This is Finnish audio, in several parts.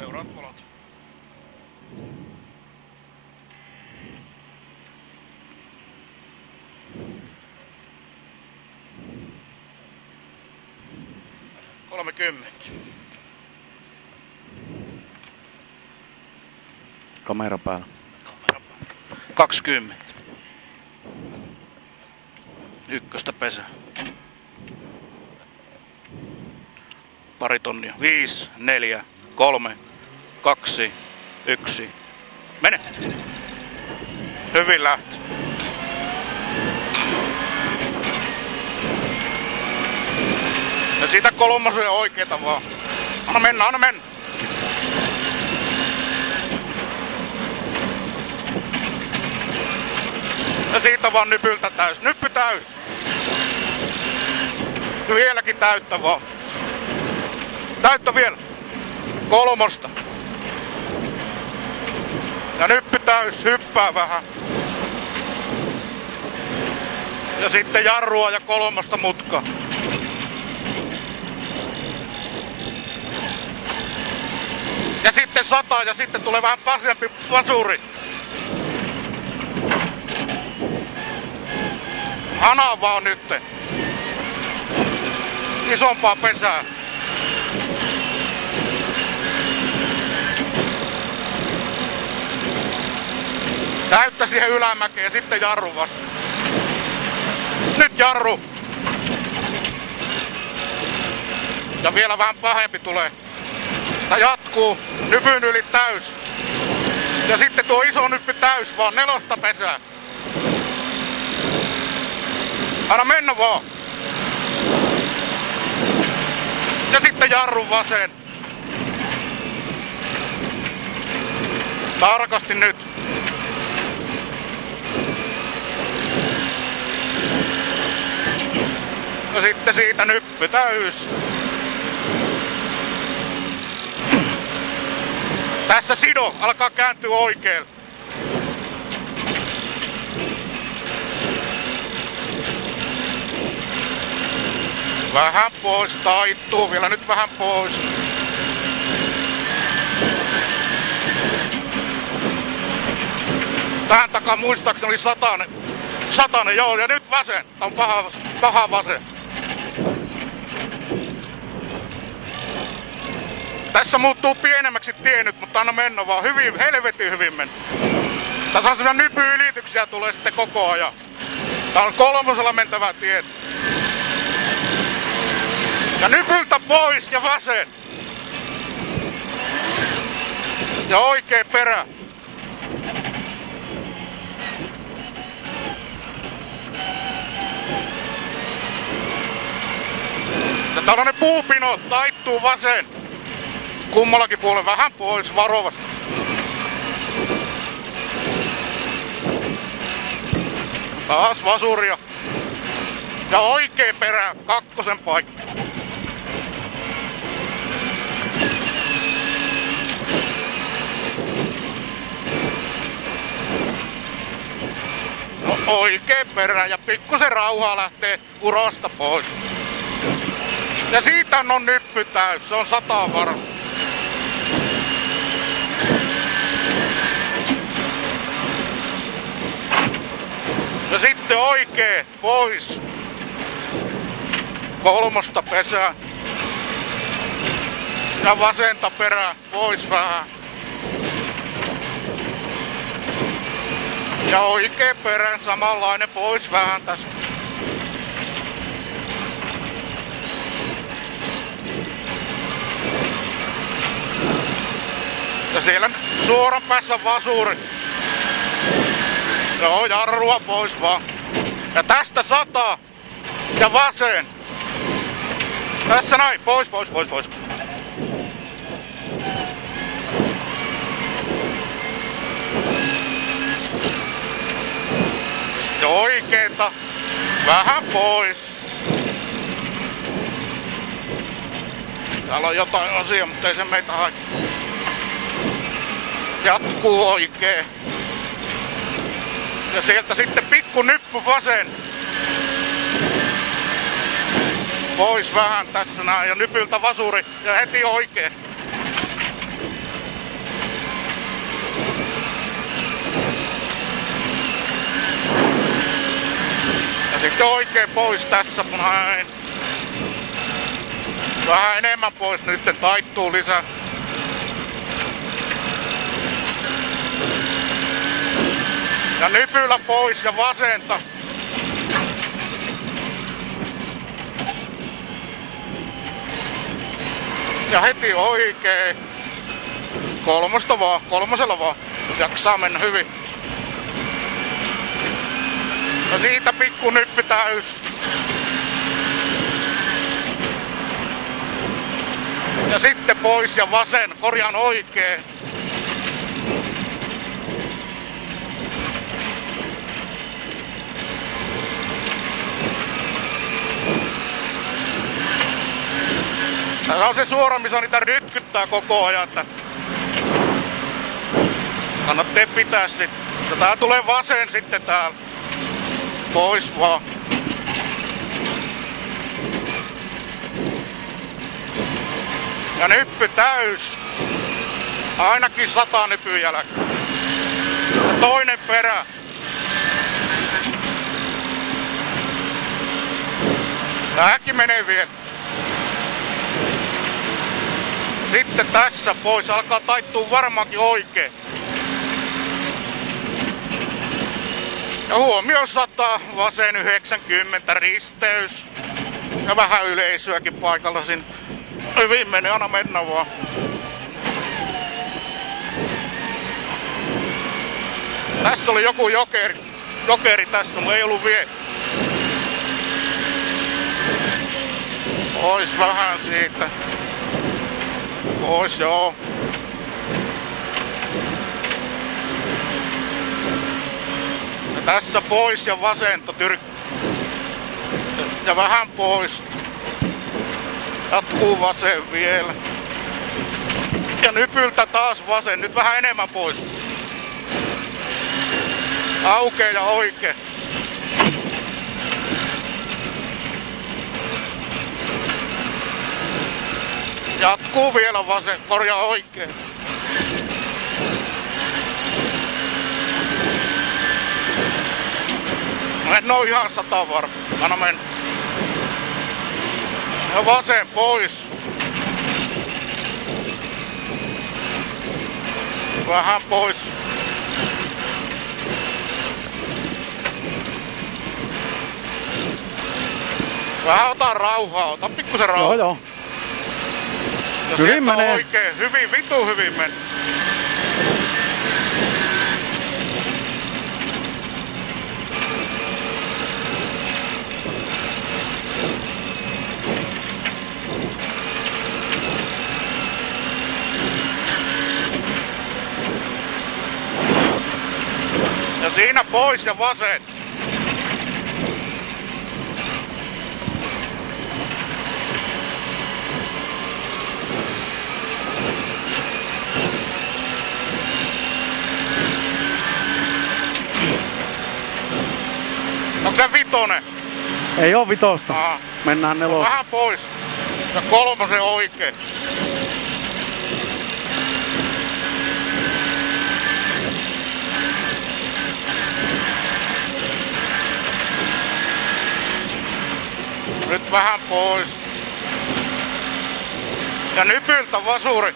Seuraat valot. Kamera päällä. 20. Ykköstä pesä. Pari tonnia. 5, 4, 3, 2, 1. Mene! Hyvin lähti. Ja siitä kolmosen oikeeta vaan. Anna mennä, anna mennä. Ja siitä vaan nypyltä täys. Nyppy täys. Ja vieläkin täyttä vaan. Täyttä vielä. Kolmosta. Ja nyppy täys. Hyppää vähän. Ja sitten jarrua ja kolmosta mutkaa. Ja sitten 100 ja sitten tulee vähän passempi vasuri. Hanaa vaan nytte. Isompaa pesää. Täyttä siihen ylämäkeen ja sitten jarru vasta. Nyt jarru. Ja vielä vähän pahempi tulee. Tää jatkuu. Nypyn yli täys. Ja sitten tuo iso nyppy täys vaan. 4 pesää. Anna mennä vaan. Ja sitten jarru vasen. Tarkasti nyt. Ja sitten siitä nyppy täys. Tässä sido, alkaa kääntyä oikealle. Vähän pois, taittuu vielä, nyt vähän pois. Tähän takaa muistaakseni oli 100, joo, ja nyt vasen. Tää on paha vasen. Tässä muuttuu pienemmäksi tie nyt, mutta anna mennä vaan. Hyvin, helvetin hyvin mennä. Tässä on sellainen nypy-ylityksiä tulee sitten koko ajan. Tää on 3 mentävää tie. Ja nypyltä pois ja vasen. Ja oikea perä. Ja tällainen puupino taittuu vasen. Kummallakin puolella vähän pois varovasti. Taas vasuria. Ja oikea perä, 2 paikka. No, oikea perä ja pikkusen rauhaa lähtee urosta pois. Ja siitä on nyppy täys, se on 100 varma. Ja sitten oikee pois. 3 pesää. Ja vasenta perää pois vähän. Ja oikee perään samanlainen pois vähän tässä. Ja siellä suoran päässä vasuri. Joo, jarrua pois vaan. Ja tästä 100. Ja vasen. Tässä näin. Pois, pois, pois, pois. Sitten oikeeta. Vähän pois. Täällä on jotain asiaa, mutta ei se meitä haittaa. Jatkuu oikee. Ja sieltä sitten pikku nyppy vasen. Pois vähän tässä näin ja nypyltä vasuri ja heti oikee. sitten oikein pois tässä näin. Vähän enemmän pois nyt, taittuu lisää. Ja nypylä pois ja vasenta. Ja heti oikein. Kolmosella vaan. Jaksaa mennä hyvin. No siitä pikku nyppy täys. Ja sitten pois ja vasen, korjaan oikein. Tämä on se suora, missä niitä rytkyttää koko ajan. Kannattaa pitää sitten. Tää tulee vasen sitten täällä. Pois vaan. Ja nyppy täys. Ainakin 100 nypyn jälkeen. Ja toinen perä. Tääkin menee vielä. Sitten tässä pois. Alkaa taittua varmaankin oikein. Ja huomioon 100, vasen 90, risteys. Ja vähän yleisöäkin paikalla siinä. Hyvin menee, aina mennä vaan. Tässä oli joku jokeri tässä, mutta ei ollut vielä. Pois vähän siitä. Pois joo. Ja tässä pois ja vasenta ja vähän pois. Jatkuu vasen vielä. Ja nypyltä taas vasen, nyt vähän enemmän pois. Aukee ja oikein. Jatkuu vielä vasen, korjaa oikein. En oo ihan 100 varma. Anna mennä. Ja vasen pois. Vähän pois. Vähän ota rauhaa, ota pikkusen rauhaa. Joo. Ja Hyvin menee. Oikein, hyvin, vitu hyvin menee. Ja siinä pois ja vasen. Onko se vitonen? Ei oo vitosta. Aha. Mennään nelosen. Vähän pois. Ja kolmosen oikein. Nyt vähän pois. Ja nypyltä vasuri.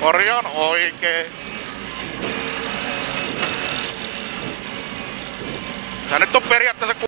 Korjaan oikein. Ja nyt on periaatteessa